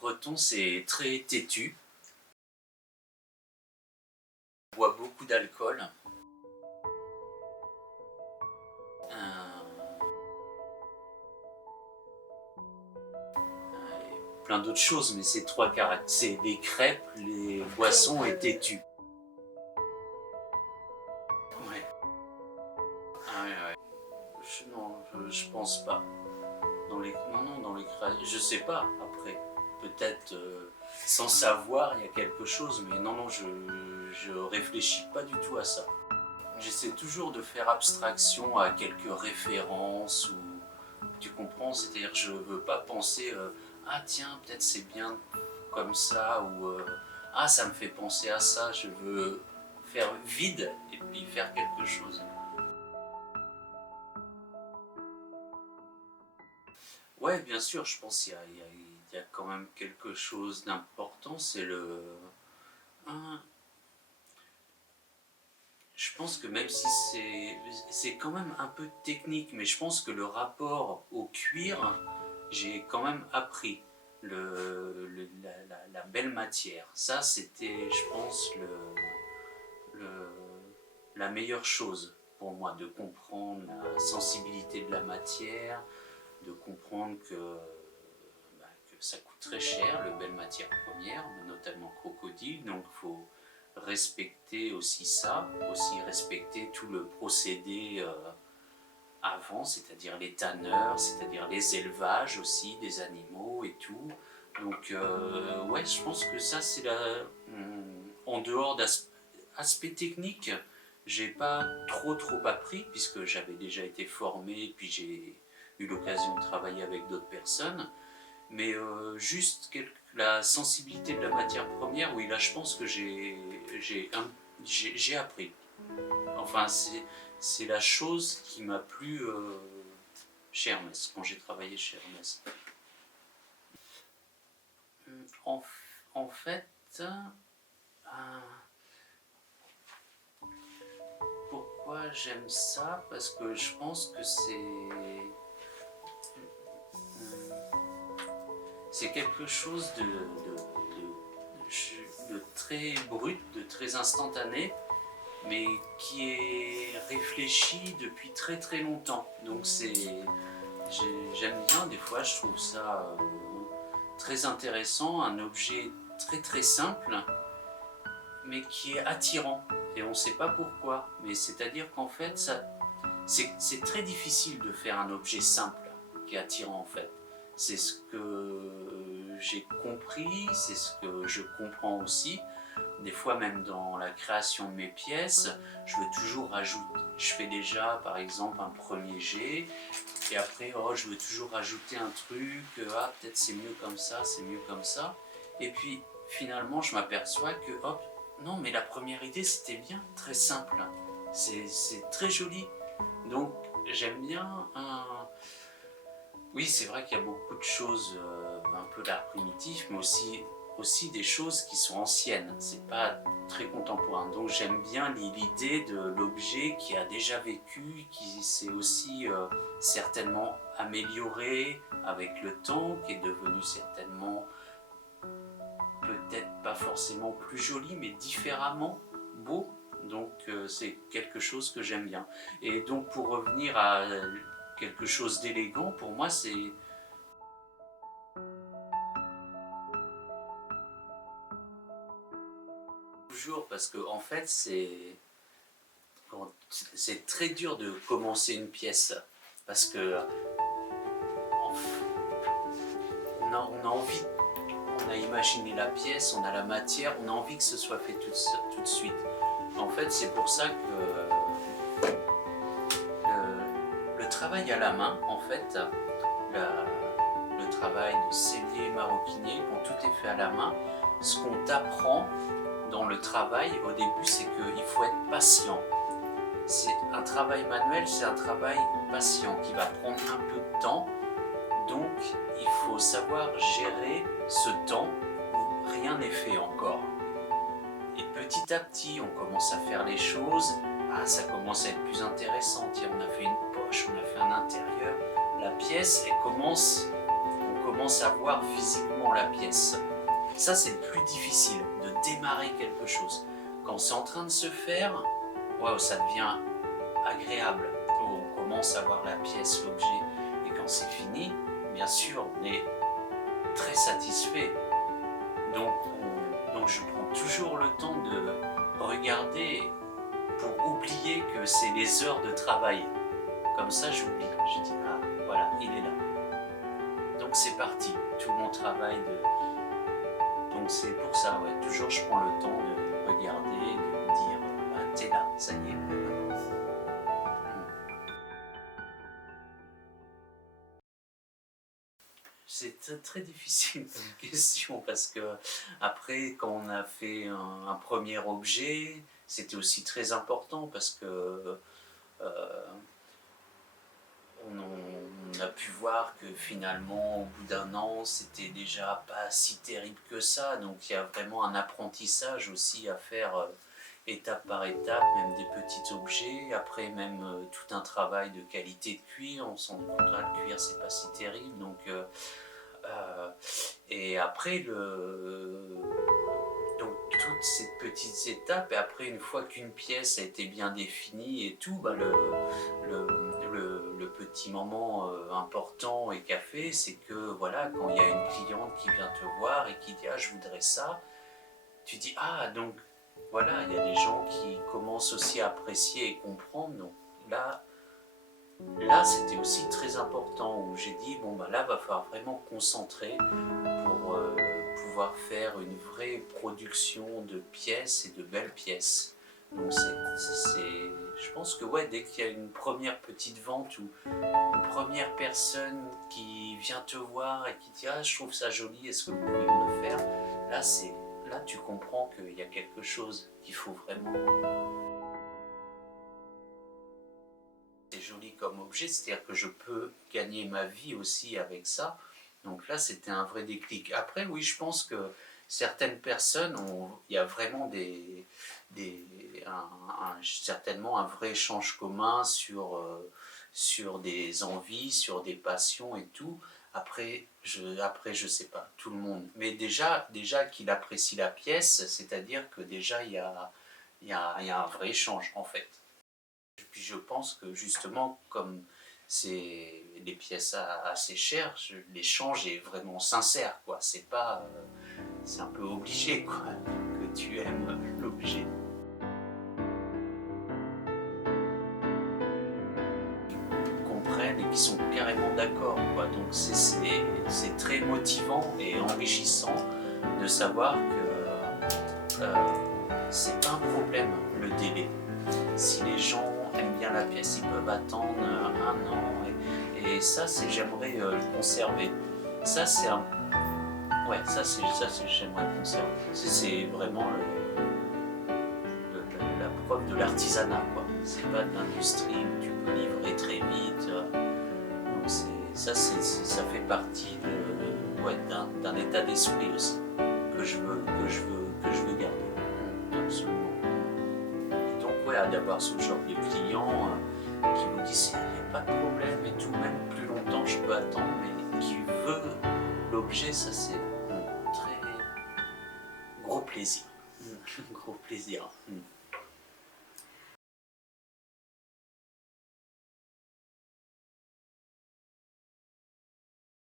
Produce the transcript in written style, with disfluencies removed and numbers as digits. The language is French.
breton, c'est très têtu. On boit beaucoup d'alcool. Plein d'autres choses, mais ces trois caractères, c'est les crêpes, les boissons et têtu. Ouais. Ah ouais, ouais. Je pense pas. Dans les créations, je sais pas, après. Peut-être sans savoir, il y a quelque chose, mais non, je réfléchis pas du tout à ça. J'essaie toujours de faire abstraction à quelques références ou tu comprends, c'est-à-dire je veux pas penser ah tiens peut-être c'est bien comme ça ou ah ça me fait penser à ça, je veux faire vide et puis faire quelque chose. Ouais bien sûr, je pense qu'il y a quand même quelque chose d'important, c'est le... Je pense que même si c'est quand même un peu technique, mais je pense que le rapport au cuir, j'ai quand même appris la belle matière. Ça, c'était, je pense, la meilleure chose pour moi, de comprendre la sensibilité de la matière, de comprendre que ça coûte très cher, le belle matière première, notamment crocodile, donc il faut respecter aussi ça, aussi respecter tout le procédé avant, c'est-à-dire les tanneurs, c'est-à-dire les élevages aussi des animaux et tout. Donc ouais, je pense que ça c'est en dehors d'aspect technique, j'ai pas trop appris puisque j'avais déjà été formé puis j'ai eu l'occasion de travailler avec d'autres personnes. Mais juste la sensibilité de la matière première, oui, là je pense que j'ai appris. Enfin, c'est la chose qui m'a plu chez Hermès, quand j'ai travaillé chez Hermès. En, en fait, pourquoi j'aime ça? Parce que je pense que c'est quelque chose de très brut, de très instantané, mais qui est réfléchi depuis très longtemps. Donc j'aime bien, des fois je trouve ça très intéressant, un objet très simple, mais qui est attirant. Et on ne sait pas pourquoi, mais c'est-à-dire qu'en fait, c'est très difficile de faire un objet simple qui est attirant en fait. C'est ce que j'ai compris, c'est ce que je comprends aussi. Des fois même dans la création de mes pièces, je veux toujours rajouter. Je fais déjà par exemple un premier jet, et après je veux toujours rajouter un truc, ah peut-être c'est mieux comme ça, c'est mieux comme ça. Et puis finalement je m'aperçois que hop, non mais la première idée c'était bien, très simple. C'est très joli. Donc j'aime bien Oui, c'est vrai qu'il y a beaucoup de choses, un peu d'art primitif, mais aussi des choses qui sont anciennes. C'est pas très contemporain. Donc j'aime bien l'idée de l'objet qui a déjà vécu, qui s'est aussi certainement amélioré avec le temps, qui est devenu certainement peut-être pas forcément plus joli, mais différemment beau. Donc c'est quelque chose que j'aime bien. Et donc pour revenir à quelque chose d'élégant, pour moi c'est toujours parce que en fait c'est très dur de commencer une pièce parce que on a envie, on a imaginé la pièce, on a la matière, on a envie que ce soit fait tout de suite. En fait c'est pour ça que le travail à la main, en fait, le travail de sellier maroquinier, quand tout est fait à la main, ce qu'on t'apprend dans le travail au début, c'est qu'il faut être patient. C'est un travail manuel, c'est un travail patient qui va prendre un peu de temps. Donc, il faut savoir gérer ce temps où rien n'est fait encore. Et petit à petit, on commence à faire les choses. Ah, ça commence à être plus intéressant. Tiens, on a fait une poche, on a fait un intérieur. La pièce, on commence commence à voir physiquement la pièce. Ça, c'est le plus difficile, de démarrer quelque chose. Quand c'est en train de se faire, wow, ça devient agréable. On commence à voir la pièce, l'objet. Et quand c'est fini, bien sûr, on est très satisfait. Donc je prends toujours le temps de regarder pour oublier que c'est les heures de travail. Comme ça, j'oublie. Je dis, ah, voilà, il est là. Donc c'est parti, tout mon travail de... Donc c'est pour ça, ouais, toujours je prends le temps de regarder, de me dire, ah, t'es là, ça y est. C'est très difficile comme question parce que après quand on a fait un premier objet, c'était aussi très important parce que euh, on a pu voir que finalement au bout d'un an c'était déjà pas si terrible que ça, donc il y a vraiment un apprentissage aussi à faire étape par étape, même des petits objets, après même tout un travail de qualité de cuir, on s'en rend compte, le cuir c'est pas si terrible, donc et après donc toutes ces petites étapes, et après une fois qu'une pièce a été bien définie et tout, bah le petit moment important et qu'a fait, c'est que voilà, quand il y a une cliente qui vient te voir et qui dit ah je voudrais ça, tu dis ah donc voilà, il y a des gens qui commencent aussi à apprécier et comprendre, donc là c'était aussi très important où j'ai dit bon bah là va falloir vraiment concentrer pour pouvoir faire une vraie production de pièces et de belles pièces. Donc je pense que ouais, dès qu'il y a une première petite vente ou une première personne qui vient te voir et qui dit ah je trouve ça joli, est-ce que vous pouvez me le faire, là tu comprends qu'il y a quelque chose qu'il faut vraiment. C'est joli comme objet, c'est-à-dire que je peux gagner ma vie aussi avec ça. Donc là, c'était un vrai déclic. Après, oui, je pense que certaines personnes, il y a vraiment certainement un vrai échange commun sur des envies, sur des passions et tout. Après, je sais pas, tout le monde. Mais déjà qu'il apprécie la pièce, c'est-à-dire que déjà, il y a un vrai échange, en fait. Et puis je pense que justement, comme c'est des pièces assez chères, l'échange est vraiment sincère, quoi. C'est pas, c'est un peu obligé, quoi, que tu aimes l'objet. Ils comprennent et qui sont carrément d'accord, quoi. Donc c'est très motivant et enrichissant de savoir que c'est pas un problème le délai. Si les gens aiment bien la pièce, ils peuvent attendre un an. Et ça, j'aimerais le conserver. Ça, c'est un... Ouais, j'aimerais le conserver. C'est vraiment la preuve de l'artisanat, quoi. C'est pas de l'industrie où tu peux livrer très vite. Donc ça fait partie ouais, d'un état d'esprit aussi que je veux garder. Absolument. Donc voilà, d'avoir ce genre de client qui vous dit il n'y a pas de problème et tout, même plus longtemps je peux attendre, mais qui veut l'objet, ça c'est un très gros plaisir. Gros plaisir.